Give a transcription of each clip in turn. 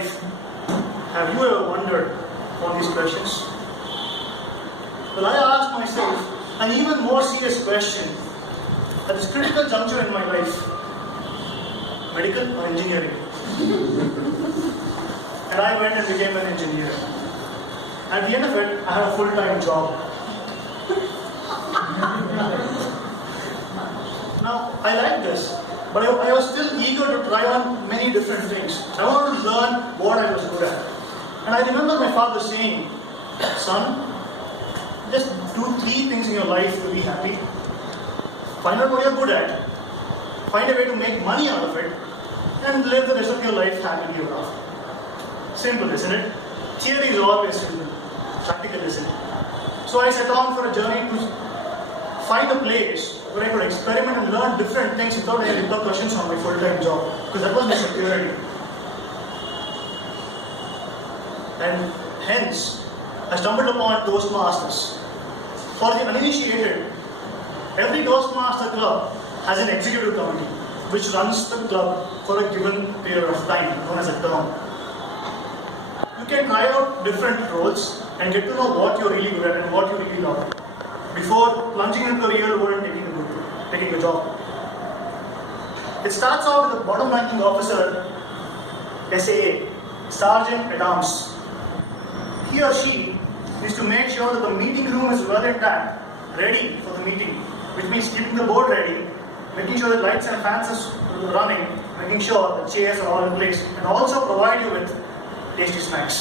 life, have you ever wondered all these questions? Well, I asked myself an even more serious question at this critical juncture in my life: medical or engineering? And I went and became an engineer. At the end of it, I had a full-time job. Now, I liked this, but I was still eager to try on many different things. I wanted to learn what I was good at. And I remember my father saying, "Son, just do 3 things in your life to be happy. Find out what you're good at, find a way to make money out of it, and live the rest of your life happily ever after." Simple, isn't it? Theory is always simple. Practical isn't. So I set on for a journey to find a place where I could experiment and learn different things without any repercussions on my full-time job, because that was my security. And hence, I stumbled upon Toastmasters. For the uninitiated, every Toastmaster club has an executive committee which runs the club for a given period of time, known as a term. You can try out different roles and get to know what you're really good at and what you really love before plunging into the real world and taking a job. It starts out with the bottom ranking officer, SAA, Sergeant at Arms. He or she is to make sure that the meeting room is well intact, ready for the meeting, which means keeping the board ready, making sure that lights and fans are running, making sure the chairs are all in place, and also provide you with tasty snacks.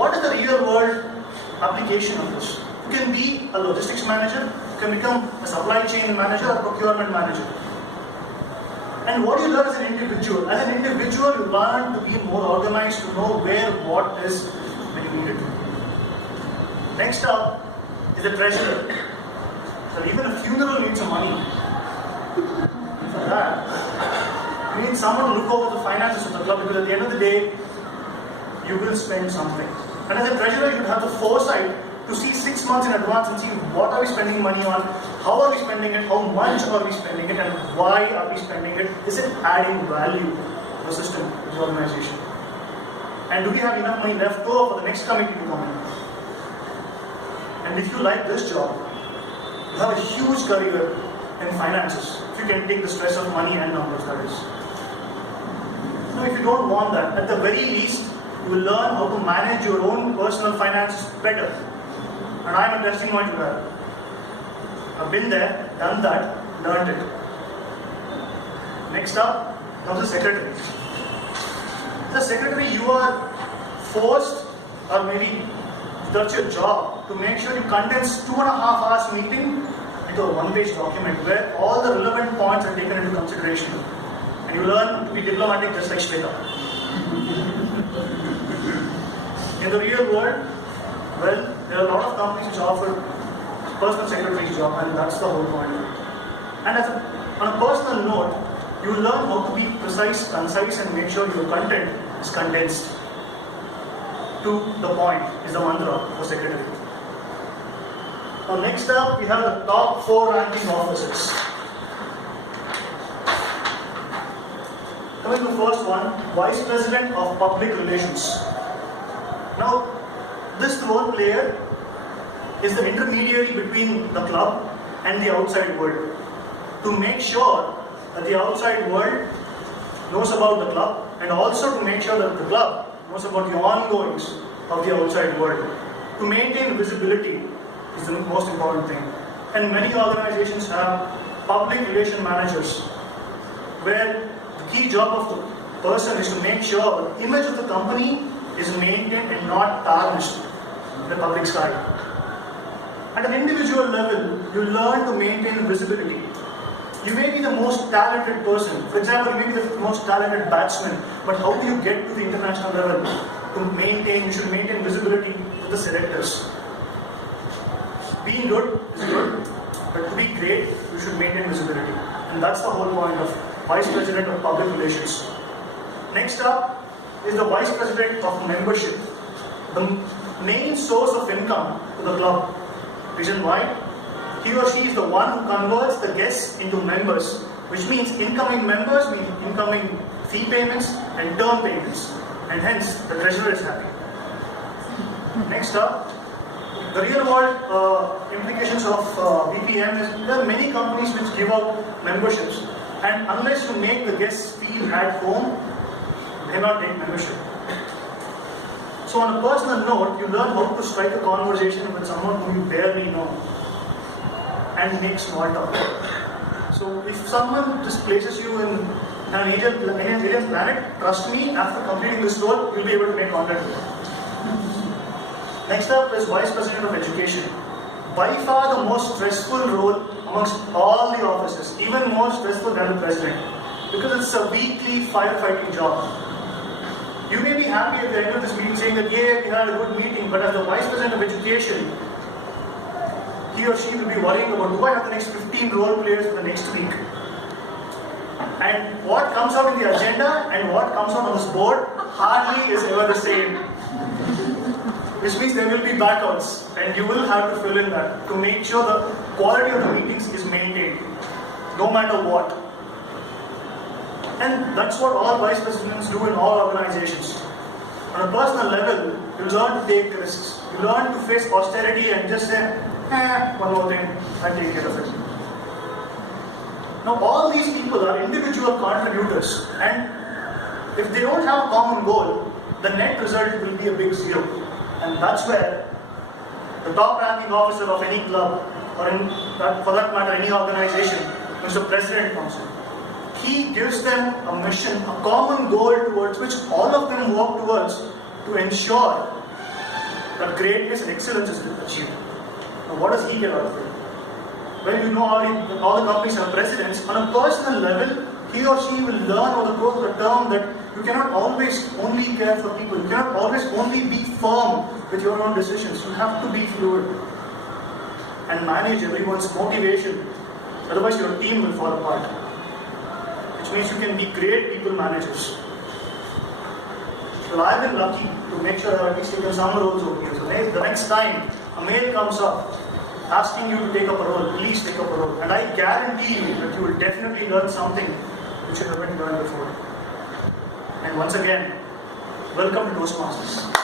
What is the real world application of this? You can be a logistics manager, you can become a supply chain manager or procurement manager. And what you learn as an individual? As an individual, you learn to be more organized, to know where what is when you need it. Next up is the treasurer. So even a funeral needs some money. For that, you need someone to look over the finances of the club, because at the end of the day, you will spend something. And as a treasurer, you should have the foresight to see 6 months in advance and see what are we spending money on, how are we spending it, how much are we spending it, and why are we spending it. Is it adding value to the system, to the organization? And do we have enough money left over for the next committee to come in? And if you like this job, you have a huge career in finances, if you can take the stress of money and numbers, that is. Now, if you don't want that, at the very least, you will learn how to manage your own personal finances better. And I am a testimony to that. I've been there, done that, learned it. Next up comes the secretary. As a secretary, you are forced, or maybe that's your job, to make sure you condense 2.5 hours meeting into a 1-page document where all the relevant points are taken into consideration. And you learn to be diplomatic just like Shweta. In the real world, well, there are a lot of companies which offer personal secretary's job, and that's the whole point. And on a personal note, you learn how to be precise, concise, and make sure your content is condensed. To the point is the mantra for secretary. Now next up, we have the top 4 ranking officers. Coming to the first one, Vice President of Public Relations. Now, this role player is the intermediary between the club and the outside world, to make sure that the outside world knows about the club, and also to make sure that the club knows about the ongoings of the outside world. To maintain visibility is the most important thing. And many organizations have public relation managers, where the key job of the person is to make sure the image of the company is maintained and not tarnished in the public sky. At an individual level, you learn to maintain visibility. You may be the most talented person. For example, you may be the most talented batsman, but how do you get to the international level? You should maintain visibility to the selectors. Being good is good, but to be great, you should maintain visibility. And that's the whole point of Vice President of Public Relations. Next up is the Vice President of Membership, the main source of income to the club. Reason why? He or she is the one who converts the guests into members, which means incoming members mean incoming fee payments and term payments, and hence the treasurer is happy. Next up, the real world implications of BPM is there are many companies which give out memberships, and unless you make the guests feel at home, they may not take membership. So on a personal note, you learn how to strike a conversation with someone whom you barely know and make small talk. So if someone just places you in an alien planet, trust me, after completing this role, you'll be able to make contact with them. Next up is Vice President of Education. By far the most stressful role amongst all the offices, even more stressful than the President, because it's a weekly firefighting job. You may be happy at the end of this meeting saying that, yeah, we had a good meeting, but as the Vice President of Education, he or she will be worrying about, do I have the next 15 role players for the next week? And what comes out in the agenda and what comes out on this board hardly is ever the same. Which means there will be backouts, and you will have to fill in that to make sure the quality of the meetings is maintained, no matter what. And that's what all vice presidents do in all organizations. On a personal level, you learn to take risks. You learn to face austerity and just say, one more thing, I'll take care of it. Now all these people are individual contributors, and if they don't have a common goal, the net result will be a big zero. And that's where the top ranking officer of any club, or for that matter any organization, Mr. President comes in. He gives them a mission, a common goal towards which all of them work towards to ensure that greatness and excellence is achieved. Now what does he get out of it? Well, you know all the companies have presidents. On a personal level, he or she will learn over the course of the term that you cannot always only care for people. You cannot always only be firm with your own decisions. You have to be fluid and manage everyone's motivation. Otherwise, your team will fall apart. Which means you can be great people managers. Well, I've been lucky to make sure I've at least taken some roles over here. So the next time a mail comes up asking you to take up a role, please take up a role. And I guarantee you that you will definitely learn something which you haven't learned before. And once again, welcome to Toastmasters.